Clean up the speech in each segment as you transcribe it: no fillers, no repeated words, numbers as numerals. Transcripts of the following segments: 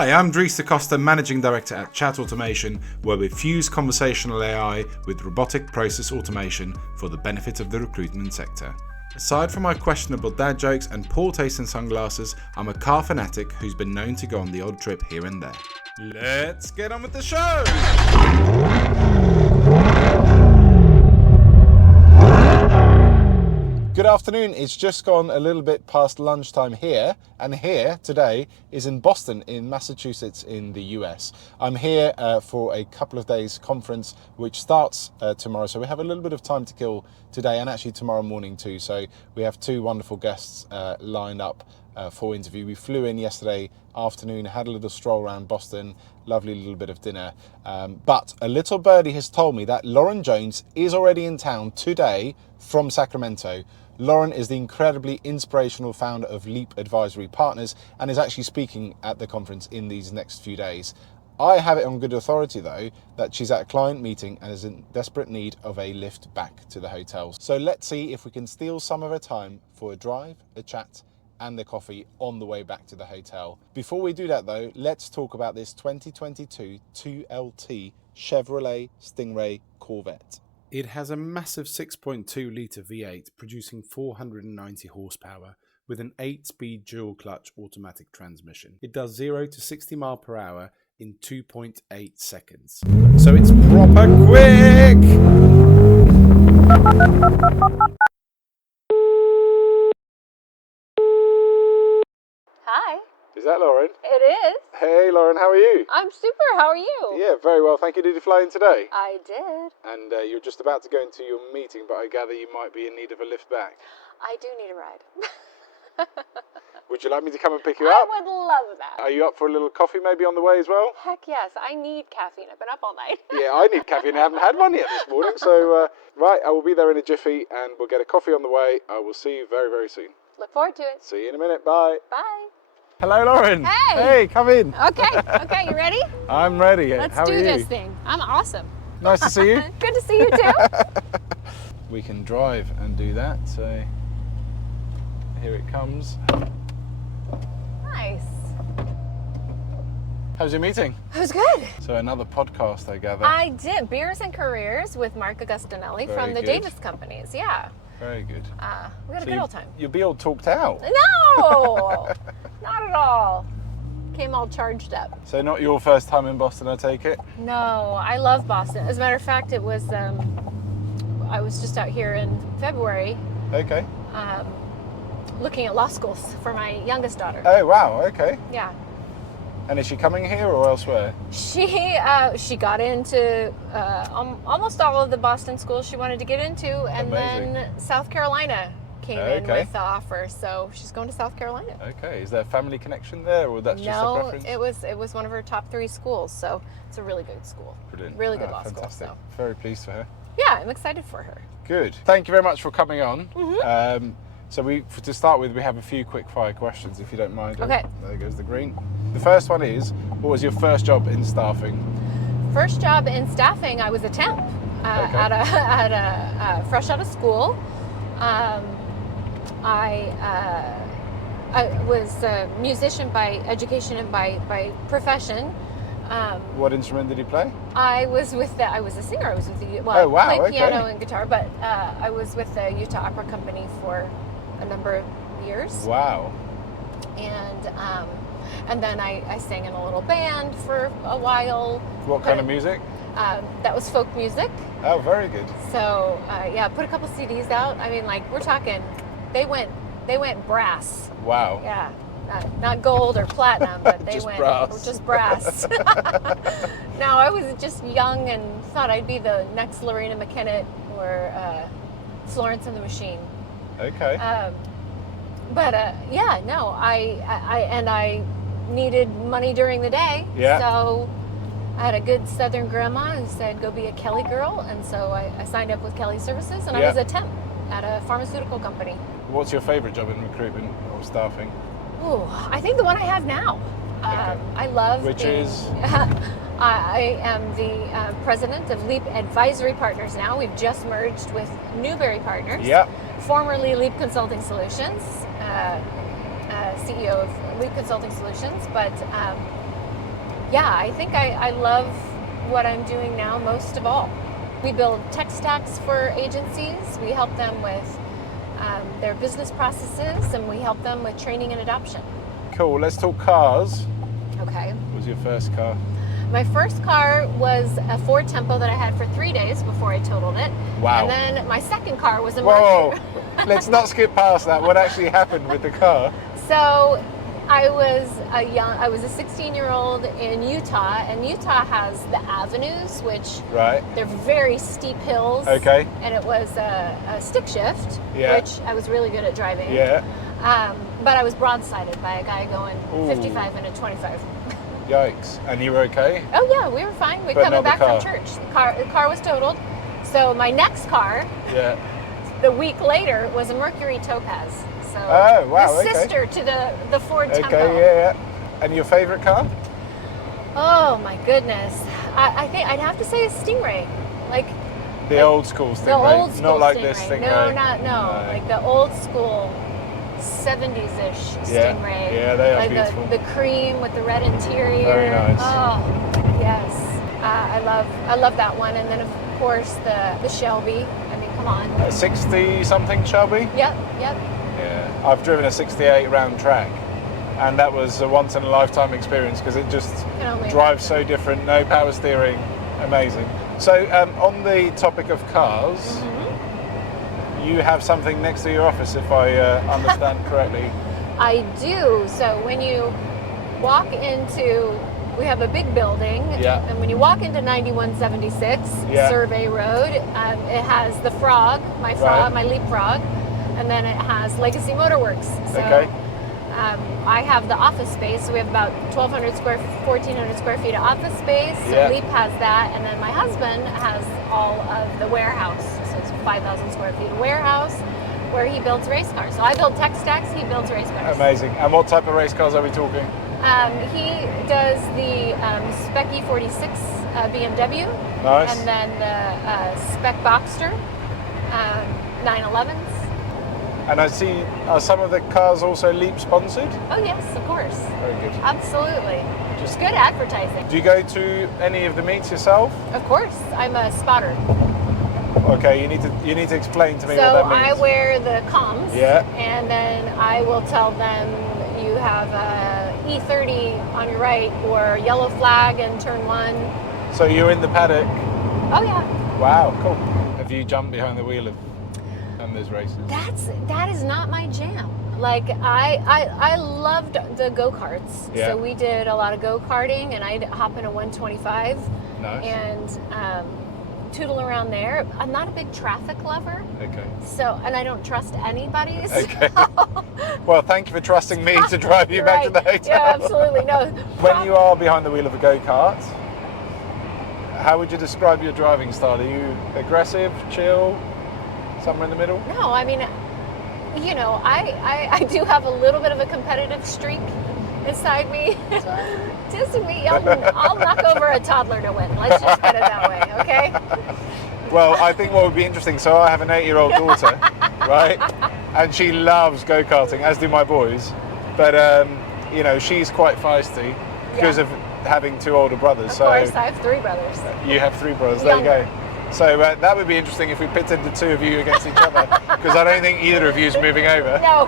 Hi, I'm Dries de Costa, Managing Director at Chat Automation, where we fuse conversational AI with robotic process automation for the benefit of the recruitment sector. Aside from my questionable dad jokes and poor taste in sunglasses, I'm a car fanatic who's been known to go on the odd trip here and there. Let's get on with the show! Good afternoon, it's just gone a little bit past lunchtime here, and here today is in Boston in Massachusetts in the US. I'm here for a couple of days conference which starts tomorrow, so we have a little bit of time to kill today and actually tomorrow morning too. So we have two wonderful guests lined up for interview. We flew in yesterday afternoon, had a little stroll around Boston, lovely little bit of dinner, but a little birdie has told me that Lauren Jones is already in town today from Sacramento. Lauren is the incredibly inspirational founder of Leap Advisory Partners and is actually speaking at the conference in these next few days. I have it on good authority though that she's at a client meeting and is in desperate need of a lift back to the hotel. So let's see if we can steal some of her time for a drive, a chat and a coffee on the way back to the hotel. Before we do that though, let's talk about this 2022 2LT Chevrolet Stingray Corvette. It has a massive 6.2 litre V8 producing 490 horsepower with an 8-speed dual clutch automatic transmission. It does 0 to 60 mile per hour in 2.8 seconds. So it's proper quick! Hi. Is that Lauren? It is. Hey Lauren, how are you? I'm super. How are you? Yeah, very well, thank you. Did you fly in today? I did. And you're just about to go into your meeting, but I gather you might be in need of a lift back. I do need a ride. Would you like me to come and pick you I up? would love that. Are you up for a little coffee maybe on the way as well? Heck yes. I need caffeine. I've been up all night. Yeah, I need caffeine. I haven't had one yet this morning. So, right, I will be there in a jiffy and we'll get a coffee on the way. I will see you very, very soon. Look forward to it. See you in a minute. Bye. Bye. Hello, Lauren. Hey. Hey, come in. Okay, you ready? I'm ready. Let's How are do you? this thing. I'm awesome. Nice to see you. Good to see you too. We can drive and do that. So, here it comes. Nice. How's your meeting? It was good. So another podcast, I gather. I did Beers and Careers with Mark Augustinelli Very from the good. Davis companies. Yeah. Very good. We had a good old time. You'll be all talked out. No, not at all. Came all charged up. So not your first time in Boston, I take it? No, I love Boston. As a matter of fact, it was, I was just out here in February Okay. looking at law schools for my youngest daughter. Oh, wow, okay. Yeah. And is she coming here or elsewhere? She got into almost all of the Boston schools she wanted to get into, and Amazing. then South Carolina came in Okay. with the offer, so she's going to South Carolina. Okay, is there a family connection there or that's just a preference? it was one of her top 3 schools, so it's a really good school. Brilliant. Really good law Fantastic. school. So Very pleased for her. yeah, I'm excited for her. Good. Thank you very much for coming on. Mm-hmm. So to start with, we have a few quick fire questions, if you don't mind. Okay. There goes the green. The first one is, what was your first job in staffing? First job in staffing, I was a temp at a fresh out of school. I was a musician by education and by profession. What instrument did you play? I was a singer. I was with the Oh, wow, I played okay. piano and guitar, but I was with the Utah Opera Company for a number of years. Wow. And then I sang in a little band for a while. What kind of music? That was folk music. Oh, very good. So yeah, put a couple CDs out. I mean, like we're talking, they went brass. Wow. Yeah, not gold or platinum, but they Just went brass. just brass. No, I was just young and thought I'd be the next Lorena McKennitt or Florence and the Machine. Okay. Yeah, no, I needed money during the day. Yeah. So I had a good Southern grandma who said, go be a Kelly girl. And so I signed up with Kelly Services and I was a temp at a pharmaceutical company. What's your favorite job in recruitment or staffing? Ooh, I think the one I have now. I love Which being, is? I am the president of Leap Advisory Partners now. We've just merged with Newberry Partners. Yeah. Formerly Leap Consulting Solutions, CEO of Leap Consulting Solutions, but Yeah, I think I love what I'm doing now most of all. We build tech stacks for agencies. We help them with their business processes, and we help them with training and adoption. Cool. Let's talk cars. Okay. What was your first car? My first car was a Ford Tempo that I had for 3 days before I totaled it. Wow. And then my second car was a Whoa! Mercury. Let's not skip past that. What actually happened with the car? So I was a 16-year-old in Utah, and Utah has the avenues, which Right. they're very steep hills. Okay. And it was a stick shift, Yeah. which I was really good at driving. Yeah. But I was broadsided by a guy going Ooh. 55 and a 25. Yikes. And you were okay? Oh yeah, we were fine. We But coming not the back from car. church. The car was totaled. So my next car, Yeah. the week later, was a Mercury Topaz. So Oh, wow, the okay. sister to the Ford Tempo. Okay, yeah. And your favorite car? Oh my goodness. I think I'd have to say a Stingray. Like The old school the Stingray. old school Not like Stingray. this Stingray. No. Like the old school 70s-ish Yeah. Stingray. Yeah, they are like beautiful. the cream with the red interior. Very nice. Oh, yes. I love that one. And then of course the Shelby. I mean, come on. A 60-something Shelby? Yep. Yeah. I've driven a 68 round track, and that was a once-in-a-lifetime experience because it just Can only drives so different, no power steering, amazing. So on the topic of cars, Mm-hmm. you have something next to your office, if I understand correctly. I do. So when you walk into, we have a big building, Yeah. and when you walk into 9176 Yeah. Survey Road, it has the Frog, my Leapfrog, and then it has Legacy Motorworks. So Okay. I have the office space. So we have about 1,400 square feet of office space. So Yeah. Leap has that, and then my husband has all of the warehouse. So it's 5,000 square feet of warehouse where he builds race cars. So I build tech stacks, he builds race cars. Amazing. And what type of race cars are we talking? He does the Spec E46 BMW, Nice. and then the Spec Boxster 911s. And I see, are some of the cars also Leap sponsored? Oh yes, of course, Very good. absolutely. Just good advertising. Do you go to any of the meets yourself? Of course, I'm a spotter. Okay, you need to explain to me So what that means. I wear the comms, Yeah. and then I will tell them you have a E30 on your right or yellow flag in turn 1. So you're in the paddock. Oh yeah. Wow, cool. Have you jumped behind the wheel of those races? That is not my jam. Like I loved the go-karts. Yeah. So we did a lot of go-karting, and I'd hop in a 125 Nice. and tootle around there. I'm not a big traffic lover. Okay. So, and I don't trust anybody. So. Okay. Well, thank you for trusting me to drive you back to the hotel. Yeah, absolutely. No. When you are behind the wheel of a go-kart, how would you describe your driving style? Are you aggressive, chill, somewhere in the middle? No, I mean, you know, I do have a little bit of a competitive streak inside me. Just me, I'll knock over a toddler to win. Let's just put it that way, okay? Well, I think what would be interesting, so I have an 8-year-old daughter, right? And she loves go-karting, as do my boys. But, you know, she's quite feisty because Yeah. of having 2 older brothers. Of So course, I have 3 brothers. you have 3 brothers, Younger. there you go. So that would be interesting if we pitted the 2 of you against each other, because I don't think either of you is moving over. No,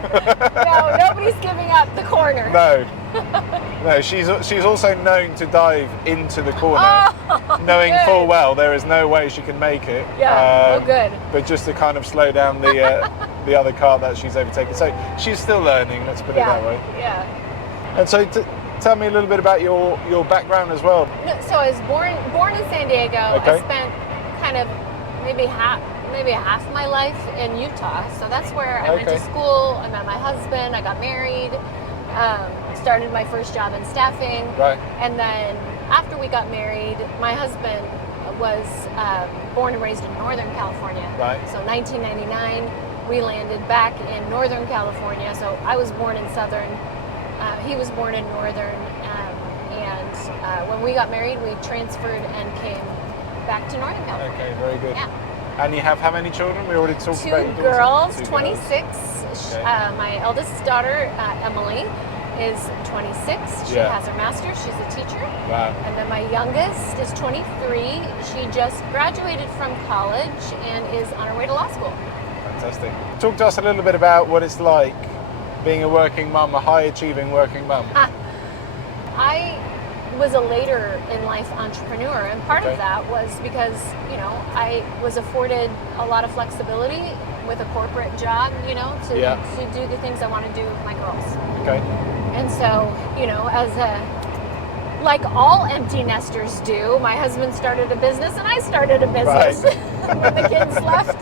nobody's giving up the corner. No, she's also known to dive into the corner, Oh, knowing good. full well there is no way she can make it. Yeah, good. But just to kind of slow down the other car that she's overtaken. So she's still learning, let's put it that way. Yeah. And so tell me a little bit about your background as well. No, so I was born in San Diego. Okay. I spent kind of maybe half my life in Utah. So that's where I went to Okay. school. I met my husband. I got married. Started my first job in staffing. Right. And then after we got married, my husband was born and raised in Northern California. Right. So 1999, we landed back in Northern California. So I was born in Southern. He was born in Northern. And when we got married, we transferred and came back to Northern California. Okay, very good. Yeah. And you have how many children? We already talked about your 2 daughter. girls, 2 26. Okay. My eldest daughter, Emily, is 26. She has her master's. She's a teacher. Wow. And then my youngest is 23. She just graduated from college and is on her way to law school. Fantastic. Talk to us a little bit about what it's like being a working mum, a high-achieving working mum. I was a later in life entrepreneur, and part of that was because, you know, I was afforded a lot of flexibility with a corporate job, you know, to do the things I want to do with my girls. Okay. And so, you know, like all empty nesters do, my husband started a business and I started a business. Right. When the kids left,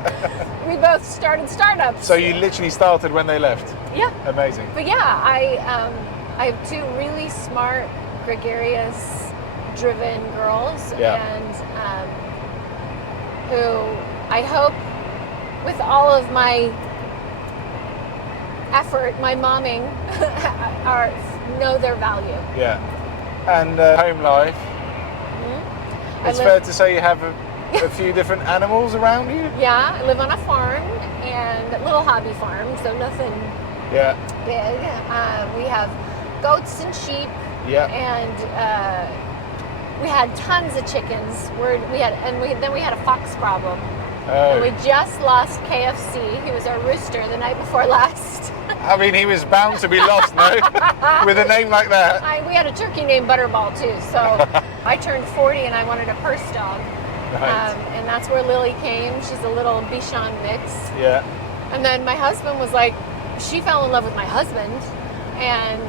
we both started startups. So you literally started when they left? Yeah. Amazing. But yeah, I have two really smart, gregarious, driven girls, and who I hope, with all of my effort, my momming, know their value. Yeah. And home life. Mm-hmm. It's fair to say you have a few different animals around you? Yeah, I live on a farm, and a little hobby farm, so nothing big. We have goats and sheep. Yeah. And we had tons of chickens. Then we had a fox problem. Oh. And we just lost KFC. He was our rooster the night before last. I mean, he was bound to be lost, no? With a name like that. We had a turkey named Butterball too. So I turned 40 and I wanted a purse dog. Right. And that's where Lily came. She's a little Bichon mix. Yeah. And then my husband was like, she fell in love with my husband. And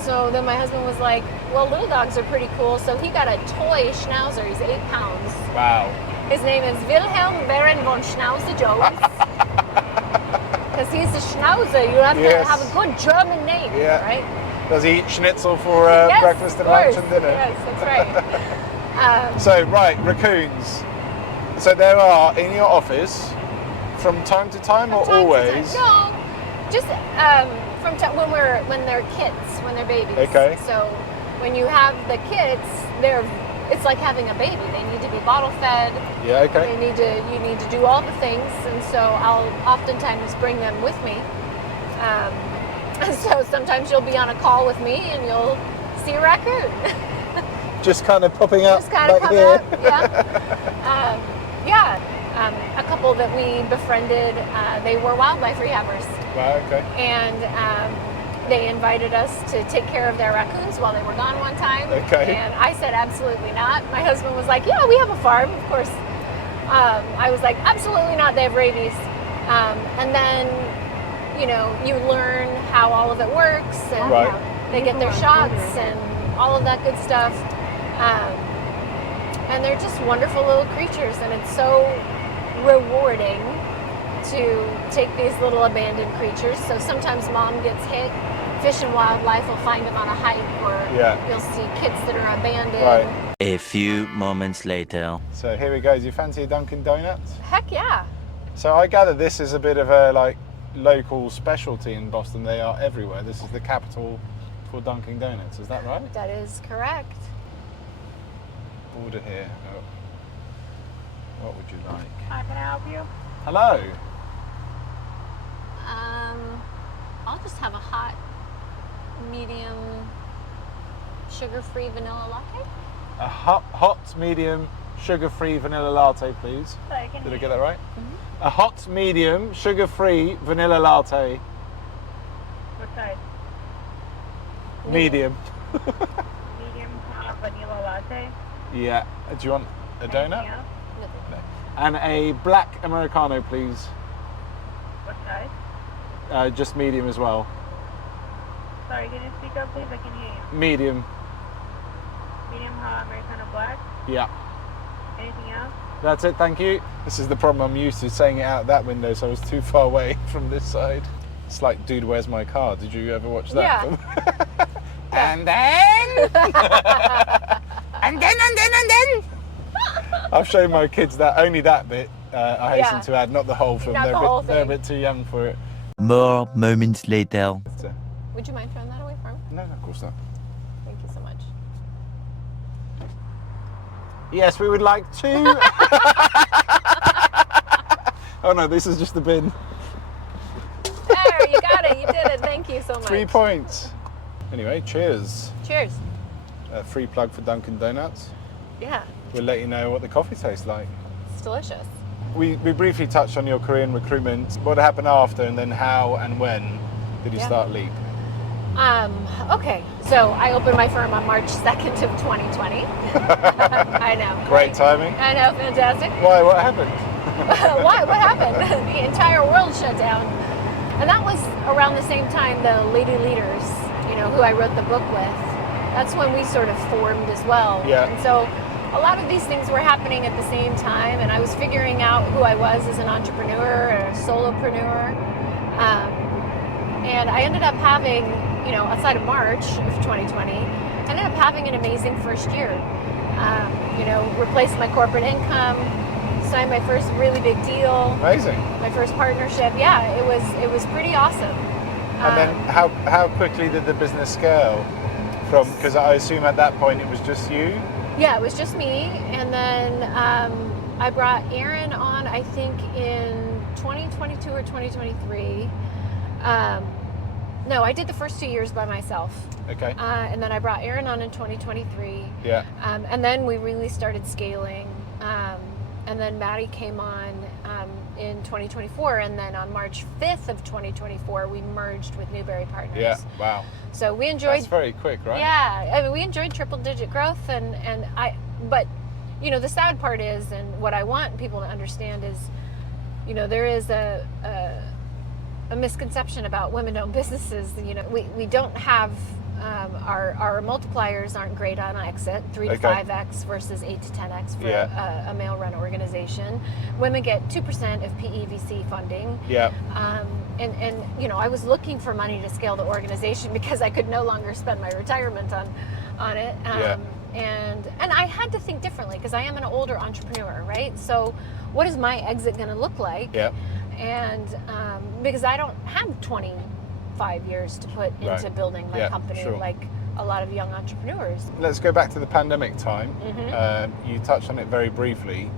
so then my husband was like, well, little dogs are pretty cool. So he got a toy schnauzer. He's 8 pounds. Wow. His name is Wilhelm Baron von Schnauzer Jones. Because he's a schnauzer. You have to have a good German name, right? Does he eat schnitzel for breakfast and lunch and dinner? Yes, that's right. So, right, raccoons. So there are in your office from time to time or always? No, just when they're kids, when they're babies. Okay. So when you have the kids, it's like having a baby. They need to be bottle fed. Yeah, okay. You need to do all the things, and so I'll oftentimes bring them with me. So sometimes you'll be on a call with me, and you'll see a raccoon. Just kind of popping up. Just kind of like come here. up, yeah. A couple that we befriended, they were wildlife rehabbers. Wow, okay. And they invited us to take care of their raccoons while they were gone one time. Okay. And I said, absolutely not. My husband was like, yeah, we have a farm, of course. I was like, absolutely not, they have rabies. And then, you know, you learn how all of it works, and they get their shots and all of that good stuff. And they're just wonderful little creatures, and it's so rewarding to take these little abandoned creatures. So sometimes mom gets hit. Fish and Wildlife will find them on a hike, or you'll see kids that are abandoned. Right. A few moments later. So here we go. Do you fancy a Dunkin' Donuts? Heck yeah. So I gather this is a bit of a local specialty in Boston. They are everywhere. This is the capital for Dunkin' Donuts. Is that right? That is correct. Order here. Oh. What would you like? How can I help you? Hello. I'll just have a hot, medium, sugar-free vanilla latte. A hot, medium, sugar-free vanilla latte, please. Sorry, Did I get that right? Mm-hmm. A hot, medium, sugar-free vanilla latte. What size? Medium. Medium vanilla latte. Yeah. Do you want a donut? Anything else? No. And a black Americano, please. What size? Just medium as well. Sorry, can you speak up, please? I can hear you. Medium. Medium Americano black. Yeah. Anything else? That's it, thank you. This is the problem, I'm used to saying it out that window, so I was too far away from this side. It's like, dude, where's my car? Did you ever watch that film? And then... and then... I've shown my kids that, only that bit, I hasten to add, not the whole film. They're a bit too young for it. More moments later. Would you mind throwing that away for me? No, of course not. Thank you so much. Yes, we would like to. Oh no, this is just the bin. There, you got it. You did it. Thank you so much. 3 points. Anyway, cheers. Cheers. A free plug for Dunkin' Donuts. Yeah, We'll let you know what the coffee tastes like. it's delicious. We briefly touched on your career in recruitment. What happened after, and then how and when did you start Leap? Okay, so I opened my firm on March 2nd of 2020. I know. Great timing. I know, fantastic. Why? What happened? Why? What happened? The entire world shut down. And that was around the same time the Lady Leaders, who I wrote the book with. That's when we sort of formed as well. Yeah. And so a lot of these things were happening at the same time, and I was figuring out who I was as an entrepreneur or a solopreneur. And I ended up having, outside of March of 2020, I ended up having an amazing first year. Replaced my corporate income, signed my first really big deal. Amazing. My first partnership. Yeah, it was pretty awesome. And then how quickly did the business scale? Because I assume at that point it was just you? Yeah, it was just me. And then I brought Aaron on, I think, in 2022 or 2023. No, I did the first 2 years by myself. Okay. And then I brought Aaron on in 2023. Yeah. And then we really started scaling. And then Maddie came on in 2024. And then on March 5th of 2024, we merged with Newberry Partners. Yeah. Wow. So we enjoyed... That's very quick, right? Yeah. I mean, we enjoyed triple-digit growth. But, the sad part is, and what I want people to understand is, there is a misconception about women-owned businesses. We don't have our multipliers aren't great on exit, 3 to 5x versus 8 to 10x for a male-run organization. Women get 2% of PE/VC funding. Yeah. And I was looking for money to scale the organization because I could no longer spend my retirement on it. And I had to think differently because I am an older entrepreneur, right? So what is my exit going to look like? Yeah. And because I don't have 25 years to put into building my company like a lot of young entrepreneurs. Let's go back to the pandemic time. Mm-hmm. You touched on it very briefly,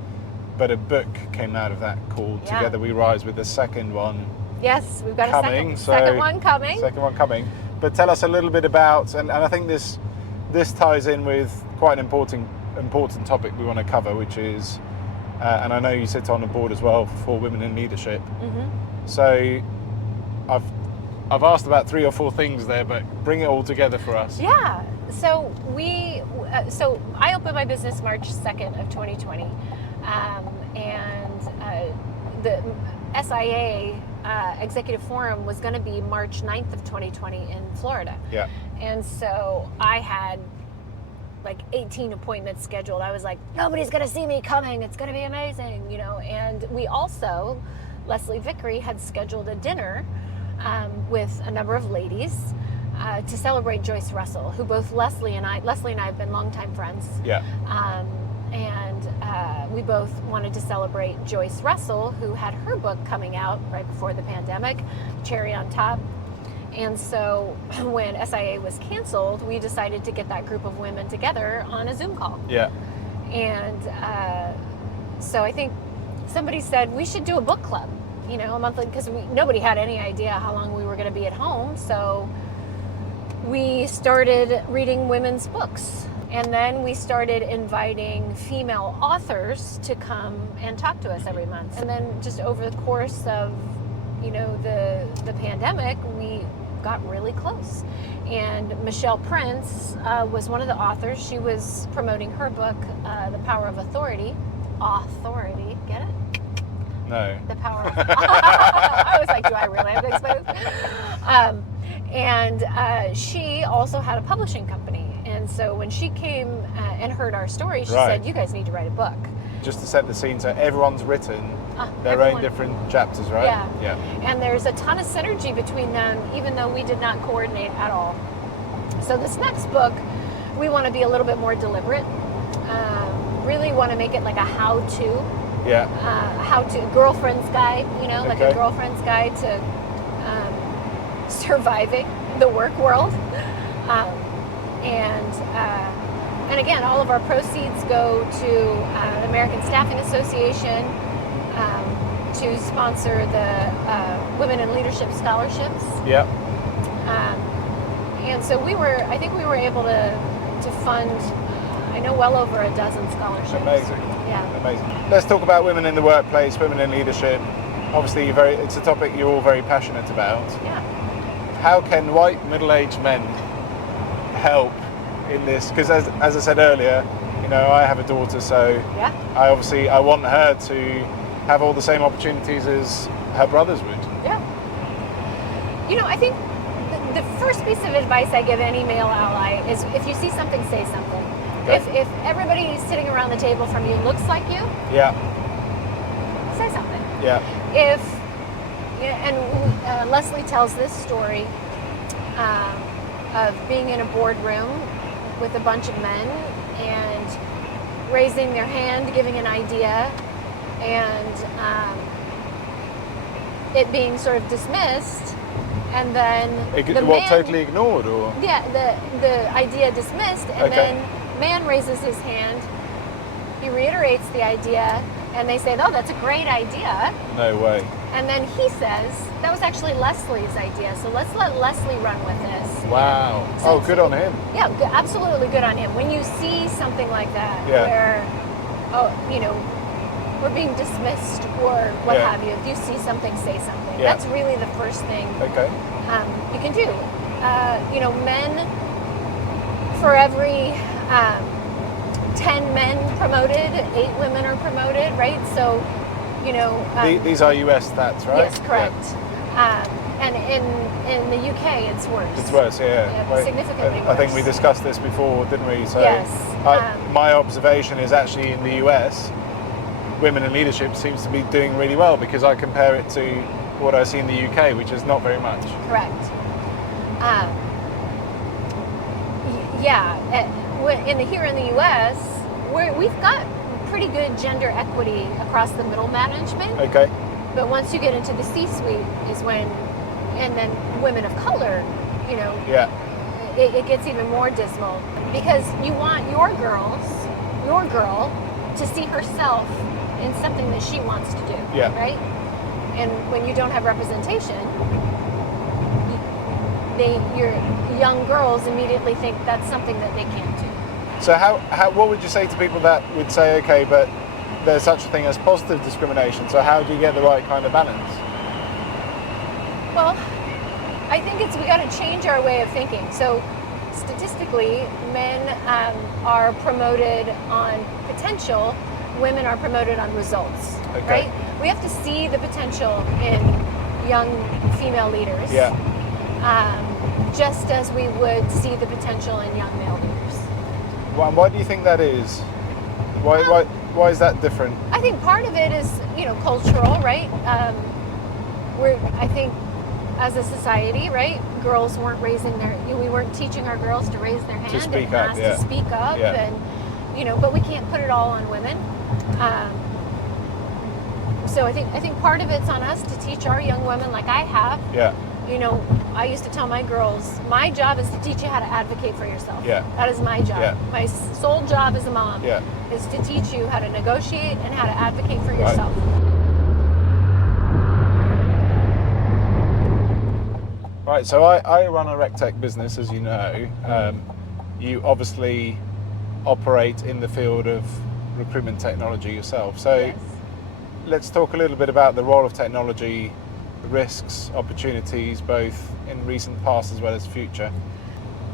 but a book came out of that called Together We Rise, with the second one Yes, we've got coming. a second one coming. Second one coming. But tell us a little bit about, and I think this ties in with quite an important topic we want to cover, which is, and I know you sit on a board as well for Women in Leadership. Mm-hmm. So I've asked about 3 or 4 things there, but bring it all together for us. Yeah. So I opened my business March 2nd of 2020, and the SIA Executive Forum was going to be March 9th of 2020 in Florida. Yeah. And so I had like 18 appointments scheduled. I was like, nobody's going to see me coming. It's going to be amazing, And we also, Leslie Vickery had scheduled a dinner with a number of ladies to celebrate Joyce Russell, who both Leslie and I have been longtime friends. Yeah. And we both wanted to celebrate Joyce Russell, who had her book coming out right before the pandemic, Cherry on Top. And so when SIA was canceled, we decided to get that group of women together on a Zoom call. Yeah. And so I think somebody said we should do a book club, a monthly, because nobody had any idea how long we were going to be at home. So we started reading women's books. And then we started inviting female authors to come and talk to us every month. And then just over the course of, the pandemic, we got really close. And Michelle Prince was one of the authors. She was promoting her book, The Power of Authority. Authority, get it? No. The Power of I was like, do I really have to explain this? And she also had a publishing company. And so when she came and heard our story, she said, you guys need to write a book. Just to set the scene, so everyone's written their own different chapters, right? Yeah. And there's a ton of synergy between them, even though we did not coordinate at all. So this next book, we want to be a little bit more deliberate. Really want to make it like a how-to. Yeah. How-to girlfriend's guide, like a girlfriend's guide to surviving the work world. And again, all of our proceeds go to the American Staffing Association to sponsor the Women in Leadership Scholarships. Yeah. And so I think we were able to fund, I know, well over a dozen scholarships. Amazing. Yeah. Amazing. Let's talk about women in the workplace, women in leadership. Obviously, it's a topic you're all very passionate about. Yeah. How can white middle-aged men help in this? Because as I said earlier, I have a daughter, so Yeah. I want her to have all the same opportunities as her brothers would. Yeah. I think the first piece of advice I give any male ally is if you see something, say something. Okay. If everybody sitting around the table from you looks like you, Yeah. say something. Yeah. Leslie tells this story of being in a boardroom with a bunch of men and raising their hand, giving an idea, and it being sort of dismissed, and then Totally ignored, or? Yeah, the idea dismissed, and Okay. then man raises his hand, he reiterates the idea, and they say, "Oh, that's a great idea." No way. And then he says, "That was actually Leslie's idea, so let's let Leslie run with this." Wow. So Good on him. Yeah, absolutely good on him. When you see something like that, Yeah. where, we're being dismissed or what Yeah. have you, if you see something, say something. Yeah. That's really the first thing Okay. you can do. Men, for every 10 men promoted, 8 women are promoted, right? So, These are US stats, right? yes, correct. And in the UK, it's worse. It's worse, yeah. Significantly I think worse. we discussed this before, didn't we? So Yes. my observation is actually in the US, women in leadership seems to be doing really well, because I compare it to what I see in the UK, which is not very much. Correct. Here in the U.S., we've got pretty good gender equity across the middle management. Okay. But once you get into the C-suite is when, and then women of color, Yeah. it gets even more dismal, because you want your girl, to see herself in something that she wants to do. Yeah. Right? And when you don't have representation, your young girls immediately think that's something that they can't do. So what would you say to people that would say, okay, but there's such a thing as positive discrimination, so how do you get the right kind of balance? Well, I think we got to change our way of thinking. So statistically, men are promoted on potential, women are promoted on results, Okay. right? We have to see the potential in young female leaders, Yeah. just as we would see the potential in young male leaders. Why do you think that is? Why is that different? I think part of it is, cultural, right? I think as a society, right, girls weren't we weren't teaching our girls to raise their hand speak and up, ask yeah. to speak up, Yeah. and but we can't put it all on women. So I think part of it's on us to teach our young women, like I have. Yeah. I used to tell my girls, my job is to teach you how to advocate for yourself. Yeah. That is my job. Yeah. My sole job as a mom Yeah. is to teach you how to negotiate and how to advocate for yourself. Right, so I run a RecTech business, as you know. You obviously operate in the field of recruitment technology yourself. So Yes. let's talk a little bit about the role of technology, risks, opportunities, both in recent past as well as future.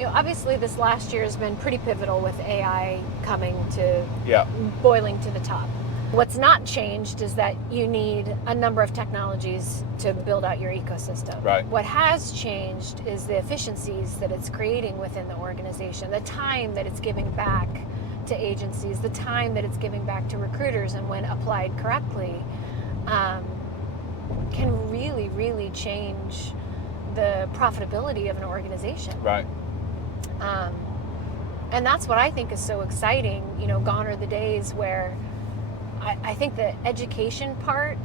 Obviously this last year has been pretty pivotal with AI coming to Yeah. boiling to the top. What's not changed is that you need a number of technologies to build out your ecosystem. Right. What has changed is the efficiencies that it's creating within the organization, the time that it's giving back to agencies, the time that it's giving back to recruiters, and when applied correctly, can really, really change the profitability of an organization. Right. And that's what I think is so exciting. Gone are the days where I think the education part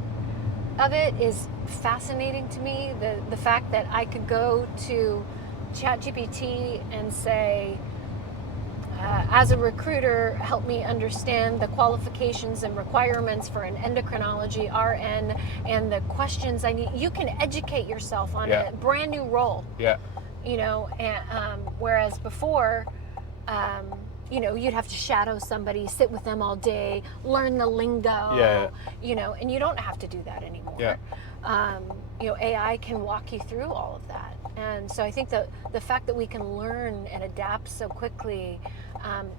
of it is fascinating to me. The fact that I could go to ChatGPT and say, as a recruiter, help me understand the qualifications and requirements for an endocrinology RN and the questions I need. You can educate yourself on Yeah. a brand new role. Yeah. you know, and whereas before, you know, you'd have to shadow somebody, sit with them all day, learn the lingo, Yeah. you know, and you don't have to do that anymore. Yeah. You know, AI can walk you through all of that. And so I think that the fact that we can learn and adapt so quickly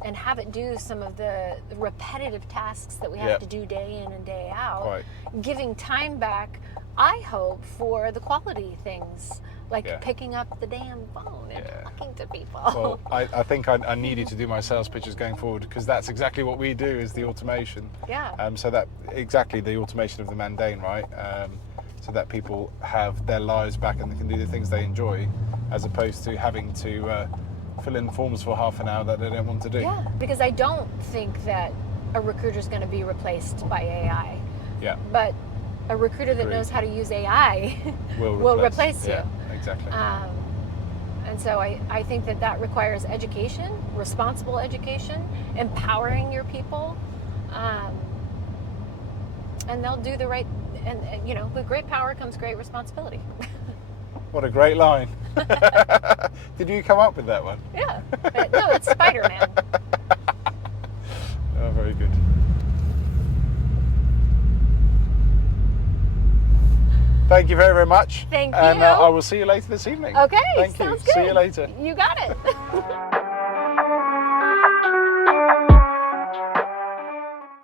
and have it do some of the repetitive tasks that we have Yeah. to do day in and day out, Quite. giving time back, I hope, for the quality things, like Yeah. picking up the damn phone and Yeah. talking to people. Well, I think I need you to do my sales pitches going forward, because that's exactly what we do, is the automation. Yeah. So that exactly the automation of the mundane, right? So that people have their lives back and they can do the things they enjoy, as opposed to having to fill in forms for half an hour that they don't want to do. Yeah, because I don't think that a recruiter is going to be replaced by AI. Yeah. But a recruiter that Agreed. knows how to use AI Will replace you. Yeah, exactly. And so I think that requires education, responsible education, empowering your people, and they'll do the right. And you know, with great power comes great responsibility. What a great line. Did you come up with that one? Yeah. No, it's Spider-Man. Oh, very good. Thank you very, very much. Thank And you. I will see you later this evening. Okay, Thank you. sounds good. See you later. You got it.